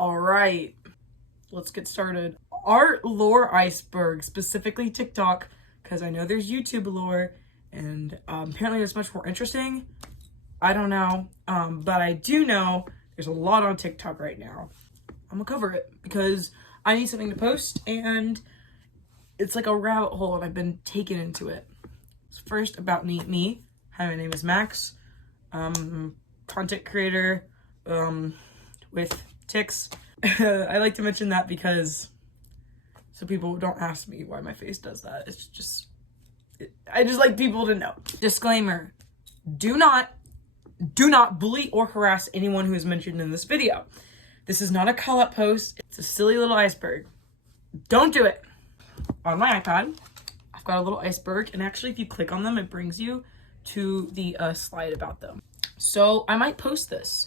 All right, let's get started. Art lore Iceberg, specifically TikTok, because I know there's YouTube lore, and apparently it's much more interesting. I don't know, but I do know there's a lot on TikTok right now. I'm gonna cover it because I need something to post, and it's like a rabbit hole, and I've been taken into it. So first, about me. Hi, my name is Max. Content creator with tics. I like to mention that because so people don't ask me why my face does that. It's just, I just like people to know. Disclaimer, do not bully or harass anyone who is mentioned in this video. This is not a call-out post. It's a silly little iceberg. Don't do it. On my iPad, I've got a little iceberg, and actually if you click on them, it brings you to the slide about them. So I might post this.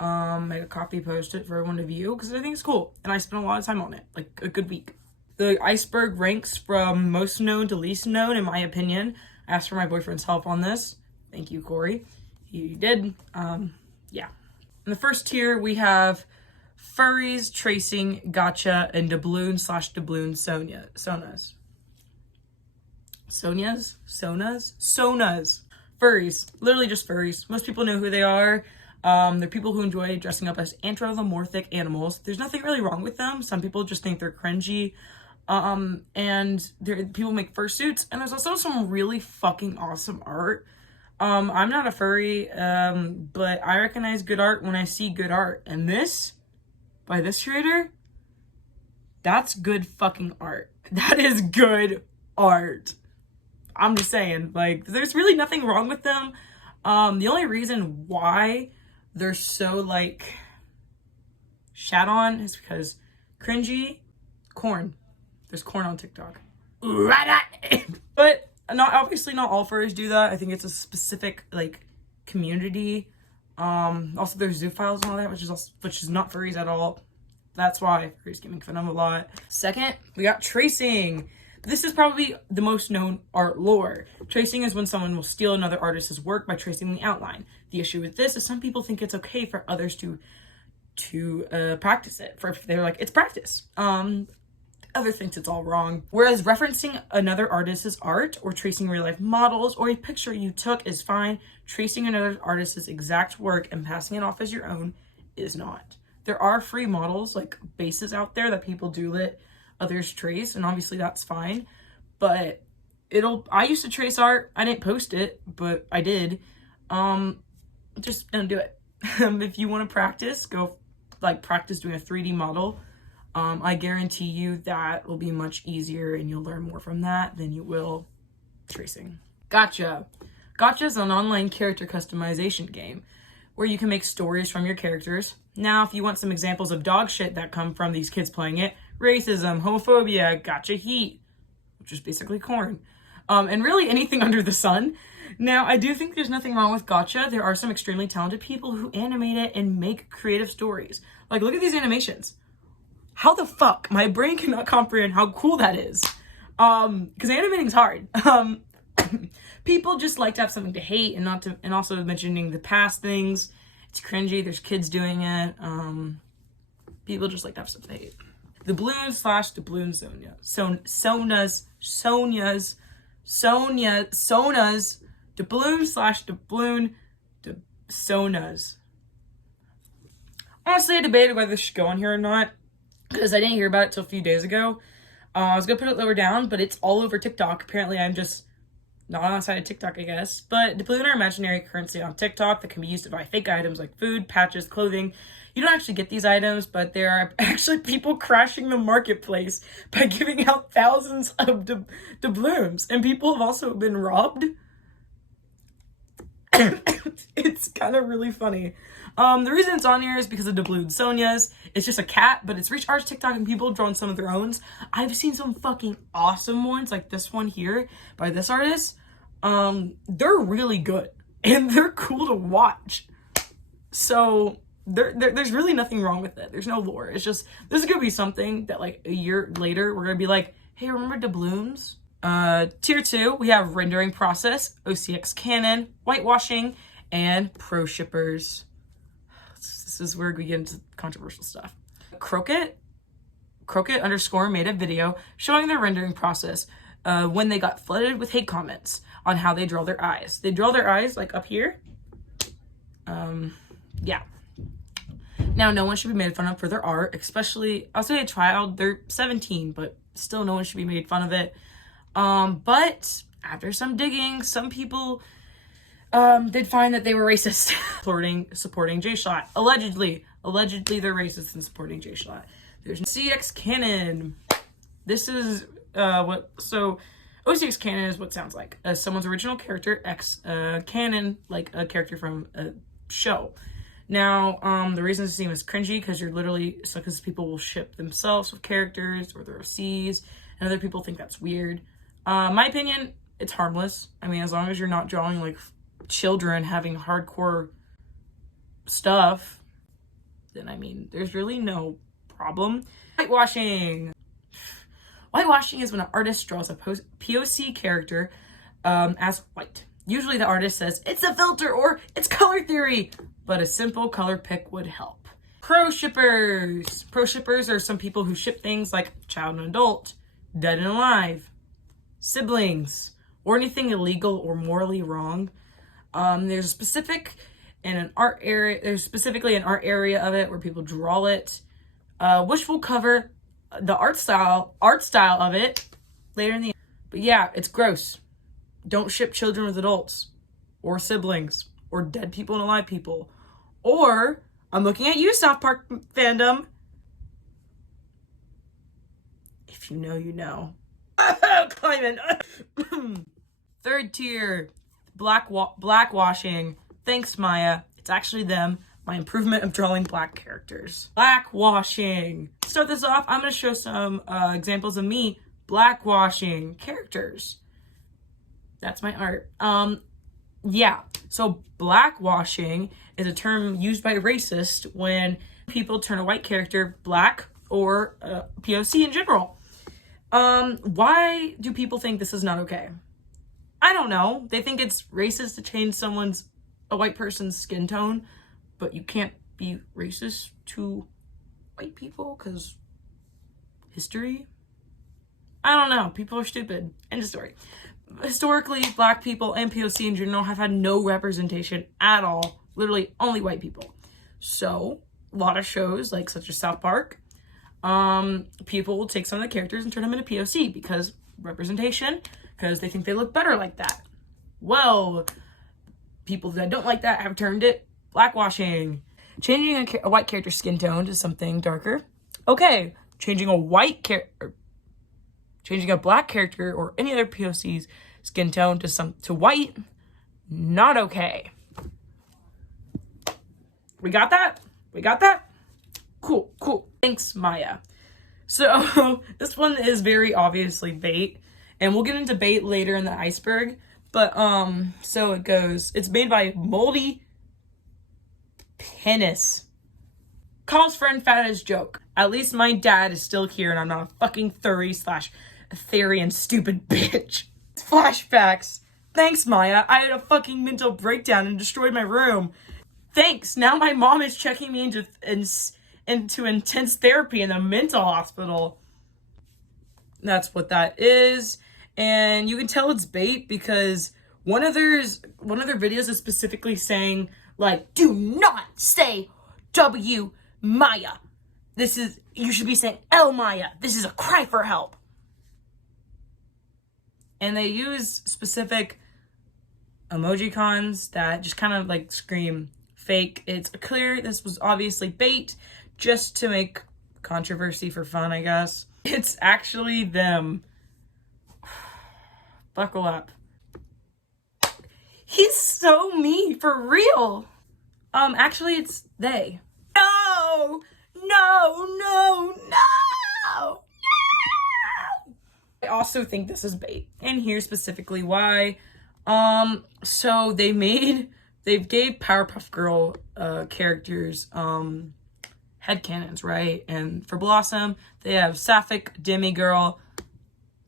Make a copy, post it for everyone to view because I think it's cool, and I spent a lot of time on it, like a good week. The iceberg ranks from most known to least known, in my opinion. I asked for my boyfriend's help on this. Thank you, Corey. He did. Yeah. In the first tier, we have Furries, Tracing, Gacha, and Doubloons/Dubloon Sonas. Furries. Literally just furries. Most people know who they are. They're people who enjoy dressing up as anthropomorphic animals. There's nothing really wrong with them. Some people just think they're cringy. And people make fursuits, and there's also some really fucking awesome art. I'm not a furry, but I recognize good art when I see good art. And this, by this creator, that's good fucking art. That is good art. I'm just saying, like, there's really nothing wrong with them. The only reason why they're so, like, shat on is because cringy, corn. There's corn on TikTok. But obviously not all furries do that. I think it's a specific, like, community. Also there's zoophiles and all that, which is not furries at all. That's why furries get made fun of a lot. Second, we got tracing. This is probably the most known art lore. Tracing is when someone will steal another artist's work by tracing the outline. The issue with this is some people think it's okay for others to practice it. They're like, it's practice. Other thinks it's all wrong. Whereas referencing another artist's art or tracing real life models or a picture you took is fine, tracing another artist's exact work and passing it off as your own is not. There are free models, like bases out there that people do let others trace, and obviously that's fine. But I used to trace art. I didn't post it, but I did. Just don't do it. If you want to practice, go practice doing a 3D model. I guarantee you that will be much easier and you'll learn more from that than you will tracing. Gacha. Gacha is an online character customization game where you can make stories from your characters. Now, if you want some examples of dog shit that come from these kids playing it, racism, homophobia, gacha heat, which is basically corn, and really anything under the sun. Now, I do think there's nothing wrong with gacha. There are some extremely talented people who animate it and make creative stories. Like, look at these animations. How the fuck? My brain cannot comprehend how cool that is. Because animating's hard. People just like to have something to hate and also mentioning the past things. It's cringy. There's kids doing it. People just like to have stuff to hate. Doubloons/Dubloon Sonas. Doubloon/Dubloon Sonas. Honestly, I debated whether this should go on here or not, because I didn't hear about it till a few days ago. I was gonna put it lower down, but it's all over TikTok. Apparently, I'm just not on the side of TikTok, I guess. But doubloons are imaginary currency on TikTok that can be used to buy fake items like food, patches, clothing. You don't actually get these items, but there are actually people crashing the marketplace by giving out thousands of doubloons, and people have also been robbed. It's kind of really funny. The reason it's on here is because of Doubloons Sonias. It's just a cat, but it's reached arts TikTok and people have drawn some of their own. I've seen some fucking awesome ones, like this one here by this artist. They're really good and they're cool to watch. So there's really nothing wrong with it. There's no lore. It's just, this is gonna be something that like a year later, we're gonna be like, hey, remember Doubloons? Tier 2, we have rendering process, OCX canon, whitewashing, and pro shippers. This is where we get into controversial stuff. Croquet _ made a video showing their rendering process when they got flooded with hate comments on how they draw their eyes. They draw their eyes like up here. Yeah. Now, no one should be made fun of for their art, especially, I'll say a child, they're 17, but still no one should be made fun of it. But after some digging, some people did find that they were racist. supporting J-Shot. Allegedly they're racist and supporting J-Shot. There's CX canon. This is OCX canon is what it sounds like. Someone's original character, canon, like a character from a show. Now, the reason this seems is cringy because because people will ship themselves with characters or their OCs, and other people think that's weird. My opinion, it's harmless. I mean, as long as you're not drawing like children having hardcore stuff, then I mean, there's really no problem. Whitewashing. Whitewashing is when an artist draws a POC character as white. Usually the artist says, it's a filter or it's color theory, but a simple color pick would help. Pro shippers. Pro shippers are some people who ship things like child and adult, dead and alive, siblings, or anything illegal or morally wrong. There's specifically an art area of it where people draw it, which will cover the art style of it later in the end. But yeah, it's gross. Don't ship children with adults or siblings or dead people and alive people. Or, I'm looking at you, South Park fandom. If you know, you know. Climate. Third tier, blackwashing. Thanks, Maya. It's actually them. My improvement of drawing black characters. Blackwashing. To start this off, I'm going to show some examples of me blackwashing characters. That's my art. Yeah. So blackwashing is a term used by racists when people turn a white character black or POC in general. Why do people think this is not okay? I don't know. They think it's racist to change a white person's skin tone, but you can't be racist to white people because history? I don't know. People are stupid. End of story. Historically, black people and POC in general have had no representation at all. Literally only white people. So, a lot of shows, like such as South Park, people will take some of the characters and turn them into POC because representation, because they think they look better like that. Well, people that don't like that have turned it blackwashing. Changing a white character's skin tone to something darker. Okay, changing a black character or any other POC's skin tone to white, not okay. We got that? Cool. Thanks, Maya. So, this one is very obviously bait, and we'll get into bait later in the Iceberg, but, so it goes. It's made by Moldy Penis. Calls friend fat as joke. At least my dad is still here and I'm not a fucking Ethereum stupid bitch. Flashbacks. Thanks, Maya. I had a fucking mental breakdown and destroyed my room. Thanks. Now my mom is checking me into intense therapy in the mental hospital. That's what that is. And you can tell it's bait because one of their videos is specifically saying, like, do not say W Maya. You should be saying L Maya. This is a cry for help. And they use specific emojicons that just kind of like scream fake. It's clear this was obviously bait just to make controversy for fun, I guess. It's actually them. Buckle up. He's so me, for real. Actually, it's they. No! I also think this is bait, and here's specifically why. So they gave Powerpuff Girl characters headcanons, right? And for Blossom, they have Sapphic, Demigirl,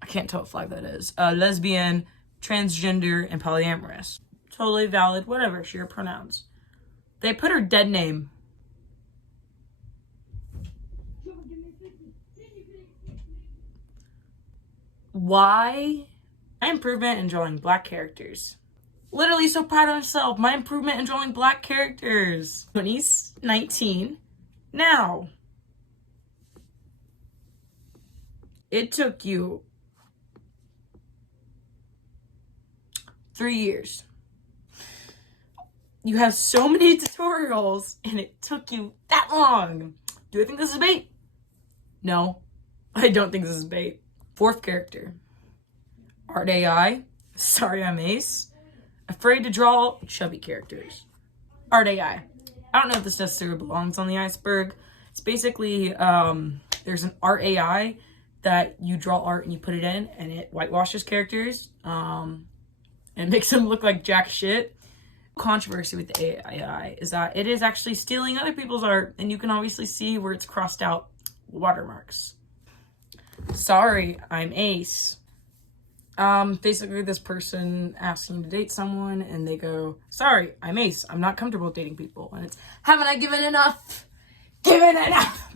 I can't tell what flag that is, lesbian, transgender, and polyamorous. Totally valid, whatever, she her pronouns. They put her dead name. Why? My improvement in drawing black characters. Literally so proud of myself. My improvement in drawing black characters. When he's 19. Now. It took you 3 years. You have so many tutorials and it took you that long. Do I think this is bait? No, I don't think this is bait. Fourth character. Art AI. Sorry, I'm Ace. Afraid to draw chubby characters. Art AI. I don't know if this necessarily belongs on the Iceberg. It's basically, there's an art AI that you draw art and you put it in and it whitewashes characters. And makes them look like jack shit. Controversy with the AI is that it is actually stealing other people's art, and you can obviously see where it's crossed out watermarks. Sorry, I'm Ace. Basically this person asks you to date someone and they go, sorry, I'm Ace. I'm not comfortable dating people. And it's, haven't I given enough? Given enough!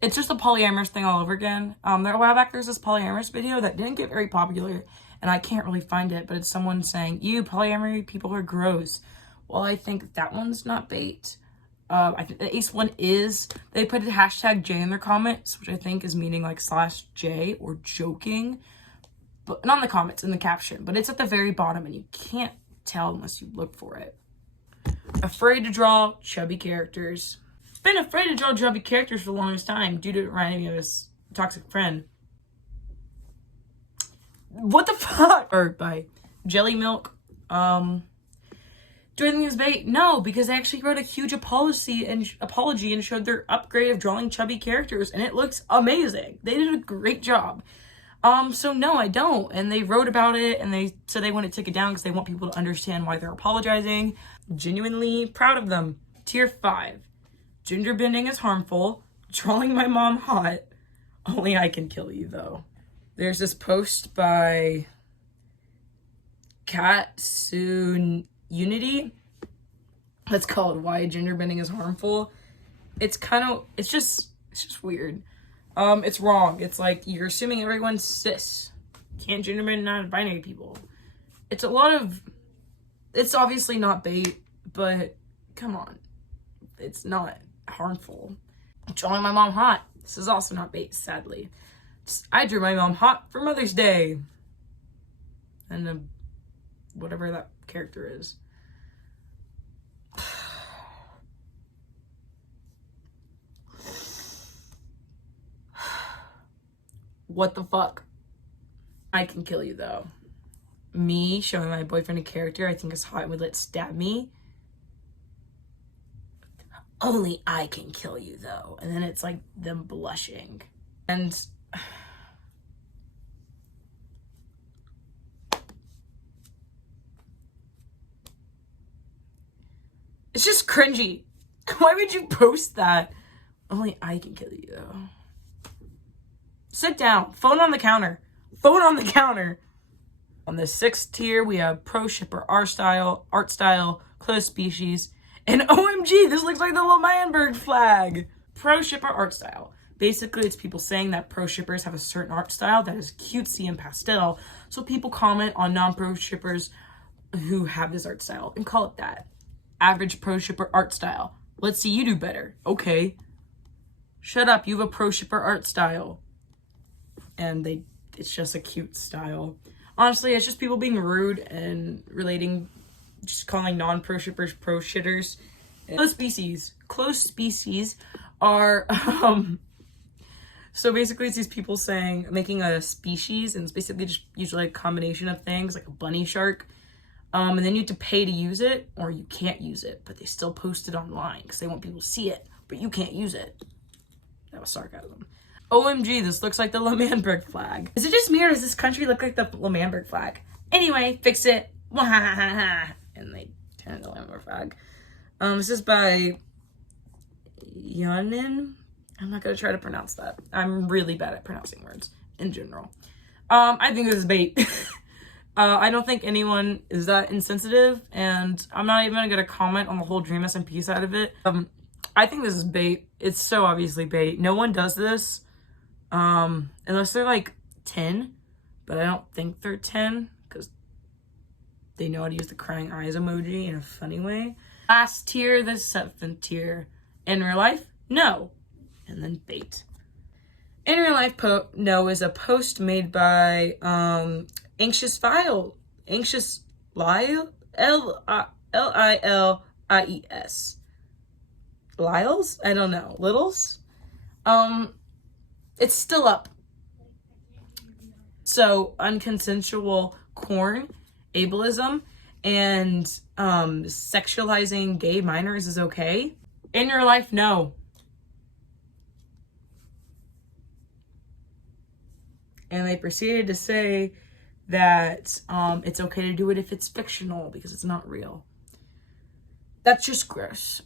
It's just a polyamorous thing all over again. A while back there's this polyamorous video that didn't get very popular, and I can't really find it, but it's someone saying, you polyamory people are gross. Well, I think that one's not bait. I think the Ace one is. They put the hashtag J in their comments, which I think is meaning like /J or joking. But not in the comments, in the caption. But it's at the very bottom and you can't tell unless you look for it. Afraid to draw chubby characters. Been afraid to draw chubby characters for the longest time due to reminding me of his toxic friend. What the fuck? Or by Jelly Milk. Do I think it's bait? No, because they actually wrote a huge apology and showed their upgrade of drawing chubby characters, and it looks amazing. They did a great job. So no, I don't. And they wrote about it, and they said they want to take it down because they want people to understand why they're apologizing. Genuinely proud of them. Tier 5. Gender bending is harmful. Drawing my mom hot. Only I can kill you, though. There's this post by Katsu Unity that's called Why Gender Bending is Harmful. It's just weird. It's wrong. It's like you're assuming everyone's cis. Can't gender bend non-binary people. It's obviously not bait, but come on. It's not harmful. Drawing my mom hot. This is also not bait, sadly. I drew my mom hot for Mother's Day. And whatever that character is. What the fuck? I can kill you, though. Me showing my boyfriend a character I think is hot and would let stab me. Only I can kill you, though. And then it's like them blushing. And it's just cringy. Why would you post that? Only I can kill you, though. Sit down. Phone on the counter. Phone on the counter. On the 6th tier, we have pro shipper art style, closed species, and OMG, this looks like the Lemanberg flag. Pro shipper art style. Basically, it's people saying that pro shippers have a certain art style that is cutesy and pastel, so people comment on non-pro shippers who have this art style and call it that. Average pro shipper art style. Let's see you do better. Okay. Shut up, you have a pro shipper art style. And it's just a cute style. Honestly, it's just people being rude and just calling non-pro shippers pro shitters. Closed species are, so basically it's these people making a species, and it's basically just usually a combination of things, like a bunny shark. And then you have to pay to use it, or you can't use it, but they still post it online because they want people to see it, but you can't use it. That was sarcasm. OMG, this looks like the Lemanberg flag. Is it just me, or does this country look like the Lemanberg flag? Anyway, fix it. And they turn the Lemanberg flag. This is by Yonin. I'm not gonna try to pronounce that. I'm really bad at pronouncing words in general. I think this is bait. I don't think anyone is that insensitive, and I'm not even gonna comment on the whole Dream SMP side of it. I think this is bait. It's so obviously bait. No one does this. Unless they're like 10, but I don't think they're 10 because they know how to use the crying eyes emoji in a funny way. Last tier, the 7th tier. In real life, no. And then bait. In real life, no is a post made by Anxious Lyle, Liles. Lyles? I don't know. Littles? It's still up. So, unconsensual corn, ableism, and sexualizing gay minors is okay. In your life, no. And they proceeded to say that it's okay to do it if it's fictional because it's not real. That's just gross.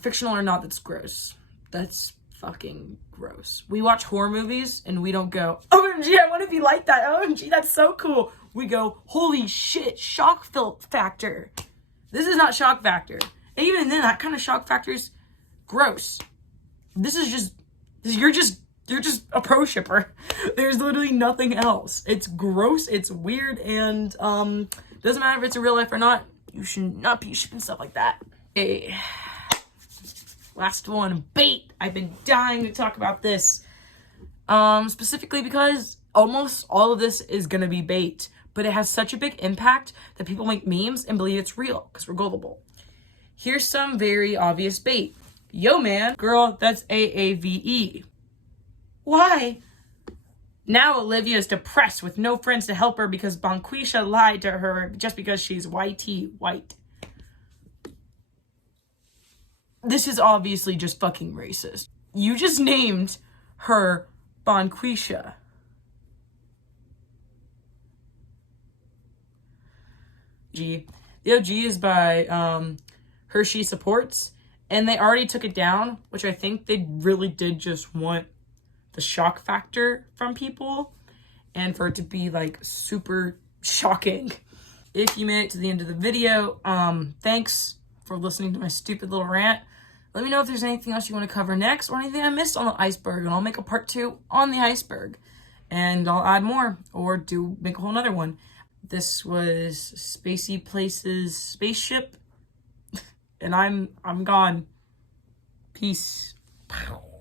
Fictional or not, that's gross. That's fucking gross. We watch horror movies and we don't go, OMG, I want to be like that. OMG, that's so cool. We go, holy shit, shock factor. This is not shock factor. And even then, that kind of shock factor is gross. You're just a pro shipper. There's literally nothing else. It's gross, it's weird, and doesn't matter if it's in real life or not. You should not be shipping stuff like that. Okay. Last one, bait. I've been dying to talk about this. Specifically because almost all of this is gonna be bait, but it has such a big impact that people make memes and believe it's real because we're gullible. Here's some very obvious bait. Yo, man, girl, that's AAVE. Why? Now Olivia's depressed with no friends to help her because Bonquisha lied to her just because she's white. This is obviously just fucking racist. You just named her Bonquisha. The OG is by Hershey Supports, and they already took it down, which I think they really did just want the shock factor from people and for it to be like super shocking. If you made it to the end of the video, thanks for listening to my stupid little rant. Let me know if there's anything else you want to cover next or anything I missed on the iceberg, and I'll make a part 2 on the iceberg and I'll add more or make a whole nother one. This was Spacey Places Spaceship and I'm gone. Peace. Pow.